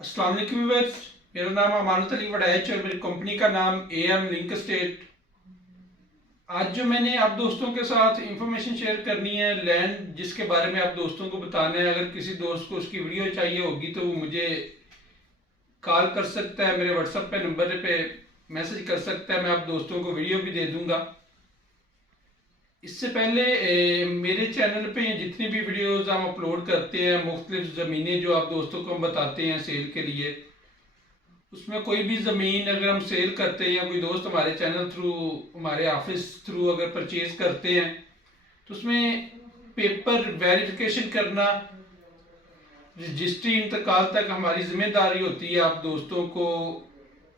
अस्सलाम वालेकुम व्यूअर्स, मेरा नाम अमानत अली वड़ैच और मेरी कंपनी का नाम एएम लिंक एस्टेट। आज जो मैंने आप दोस्तों के साथ इंफॉर्मेशन शेयर करनी है लैंड जिसके बारे में आप दोस्तों को बताना है। अगर किसी दोस्त को उसकी वीडियो चाहिए होगी तो वो मुझे कॉल कर सकता है, मेरे व्हाट्सएप पे नंबर पे मैसेज कर सकता है, मैं आप दोस्तों को वीडियो भी दे दूंगा। इससे पहले मेरे चैनल पे जितनी भी वीडियोस हम अपलोड करते हैं, मुख्तलिफ ज़मीनें जो आप दोस्तों को हम बताते हैं सेल के लिए, उसमें कोई भी ज़मीन अगर हम सेल करते हैं या कोई दोस्त हमारे चैनल थ्रू, हमारे ऑफिस थ्रू अगर परचेज करते हैं तो उसमें पेपर वेरिफिकेशन करना, रजिस्ट्री इंतकाल तक हमारी जिम्मेदारी होती है। आप दोस्तों को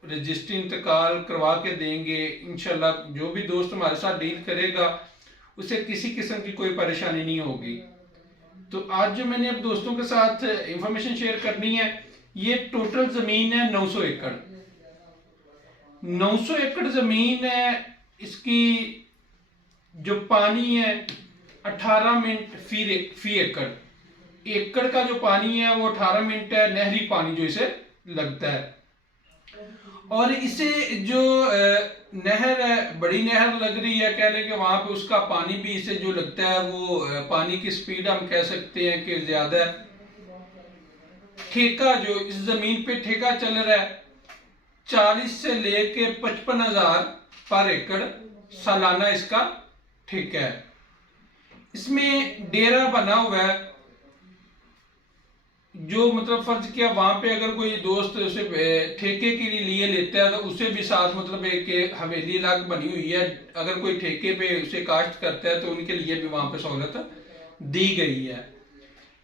रजिस्ट्री इंतकाल करवा के देंगे इंशाल्लाह। जो भी दोस्त हमारे साथ डील करेगा उसे किसी किस्म की कोई परेशानी नहीं होगी। तो आज जो मैंने अब दोस्तों के साथ इंफॉर्मेशन शेयर करनी है, ये टोटल ज़मीन है 900 एकड़। 900 एकड़ ज़मीन है। इसकी जो पानी है 18 मिनट फी एकड़। एकड़ का जो पानी है वो 18 मिनट है, नहरी पानी जो इसे लगता है। और इसे जो नहर है, बड़ी नहर लग रही है, कह लें कि वहां पे उसका पानी भी इसे जो लगता है वो पानी की स्पीड हम कह सकते हैं कि ज्यादा है। ठेका जो इस जमीन पे ठेका चल रहा है 40 से लेके 55,000 पर एकड़ सालाना इसका ठेका है। इसमें डेरा बना हुआ है, जो मतलब फर्ज किया वहां पे अगर कोई दोस्त उसे ठेके के लिए लेता है तो उसे भी साथ मतलब एक हवेली अलग बनी हुई है। अगर कोई ठेके पे उसे काश्त करता है तो उनके लिए भी वहां पे सहूलत दी गई है।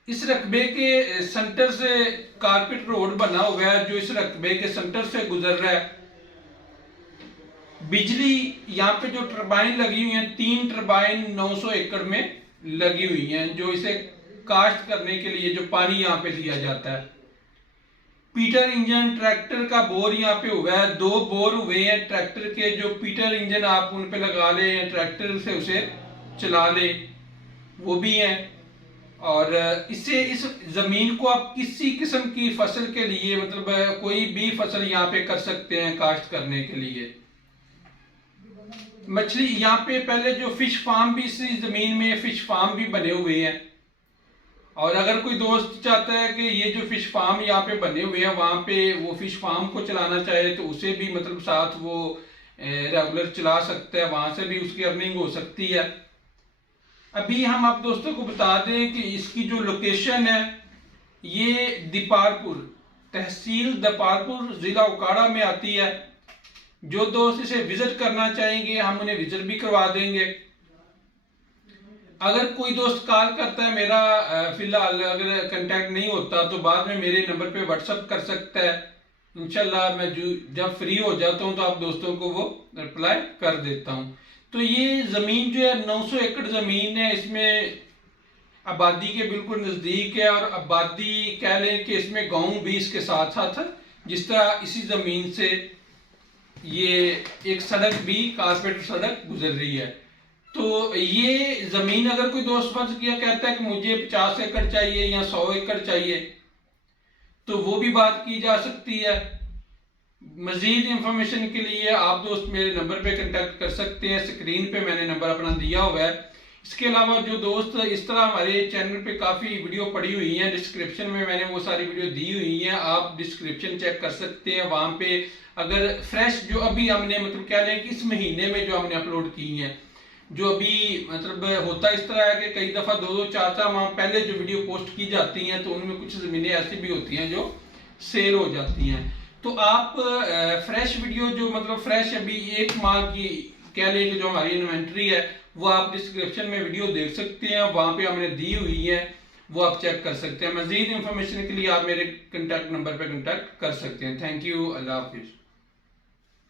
इस रकबे के सेंटर से कारपेट रोड बना हुआ है जो इस रकबे के सेंटर से गुजर रहा है। बिजली यहाँ पे जो टरबाइन लगी हुई है, 3 टरबाइन 900 एकड़ में लगी हुई हैं, जो इसे काश्त करने के लिए जो पानी यहाँ पे लिया जाता है। पीटर इंजन ट्रैक्टर का बोर यहाँ पे हुआ है, 2 बोर हुए हैं ट्रैक्टर के, जो पीटर इंजन आप उन पे लगा ले, ट्रैक्टर से उसे चला ले, वो भी हैं। और इससे इस जमीन को आप किसी किस्म की फसल के लिए मतलब कोई भी फसल यहाँ पे कर सकते हैं काश्त करने के लिए। मछली यहाँ पे पहले जो फिश फार्म भी इसी जमीन में फिश फार्म भी बने हुए हैं। और अगर कोई दोस्त चाहता है कि ये जो फिश फार्म यहाँ पे बने हुए हैं वहां पे वो फिश फार्म को चलाना चाहे तो उसे भी मतलब साथ वो रेगुलर चला सकता है, वहां से भी उसकी अर्निंग हो सकती है। अभी हम आप दोस्तों को बता दें कि इसकी जो लोकेशन है ये दीपारपुर, तहसील दीपारपुर, जिला उकाड़ा में आती है। जो दोस्त इसे विजिट करना चाहेंगे हम उन्हें विजिट भी करवा देंगे। अगर कोई दोस्त कॉल करता है, मेरा फिलहाल अगर कांटेक्ट नहीं होता तो बाद में मेरे नंबर पे व्हाट्सअप कर सकता है। इंशाल्लाह मैं जब फ्री हो जाता हूं तो आप दोस्तों को वो रिप्लाई कर देता हूं। तो ये ज़मीन जो है 900 एकड़ ज़मीन है, इसमें आबादी के बिल्कुल नज़दीक है। और आबादी कह लें कि इसमें गाँव भी इसके साथ साथ, जिस तरह इसी ज़मीन से ये एक सड़क भी, कारपेट सड़क गुजर रही है। तो ये ज़मीन अगर कोई दोस्त फर्ज किया कहता है कि मुझे 50 एकड़ चाहिए या 100 एकड़ चाहिए तो वो भी बात की जा सकती है। मजीद इंफॉर्मेशन के लिए आप दोस्त मेरे नंबर पे कांटेक्ट कर सकते हैं, स्क्रीन पे मैंने नंबर अपना दिया हुआ है। इसके अलावा जो दोस्त इस तरह हमारे चैनल पे काफ़ी वीडियो पड़ी हुई हैं, डिस्क्रिप्शन में मैंने वो सारी वीडियो दी हुई हैं, आप डिस्क्रिप्शन चेक कर सकते हैं। वहाँ पे अगर फ्रेश जो अभी हमने मतलब कह लें कि इस महीने में जो हमने अपलोड की हैं, जो अभी मतलब होता इस तरह है कि कई दफ़ा 2-2, 4-4 माह पहले जो वीडियो पोस्ट की जाती हैं तो उनमें कुछ ज़मीनें ऐसी भी होती हैं जो सेल हो जाती हैं। तो आप फ्रेश वीडियो जो मतलब फ्रेश अभी 1 माह की कह लें कि जो हमारी इन्वेंट्री है वो आप डिस्क्रिप्शन में वीडियो देख सकते हैं, वहाँ पे हमने दी हुई है, वो आप चेक कर सकते हैं। मजीद इंफॉर्मेशन के लिए आप मेरे कॉन्टैक्ट नंबर पर कॉन्टैक्ट कर सकते हैं। थैंक यू, अल्लाह हाफिज़।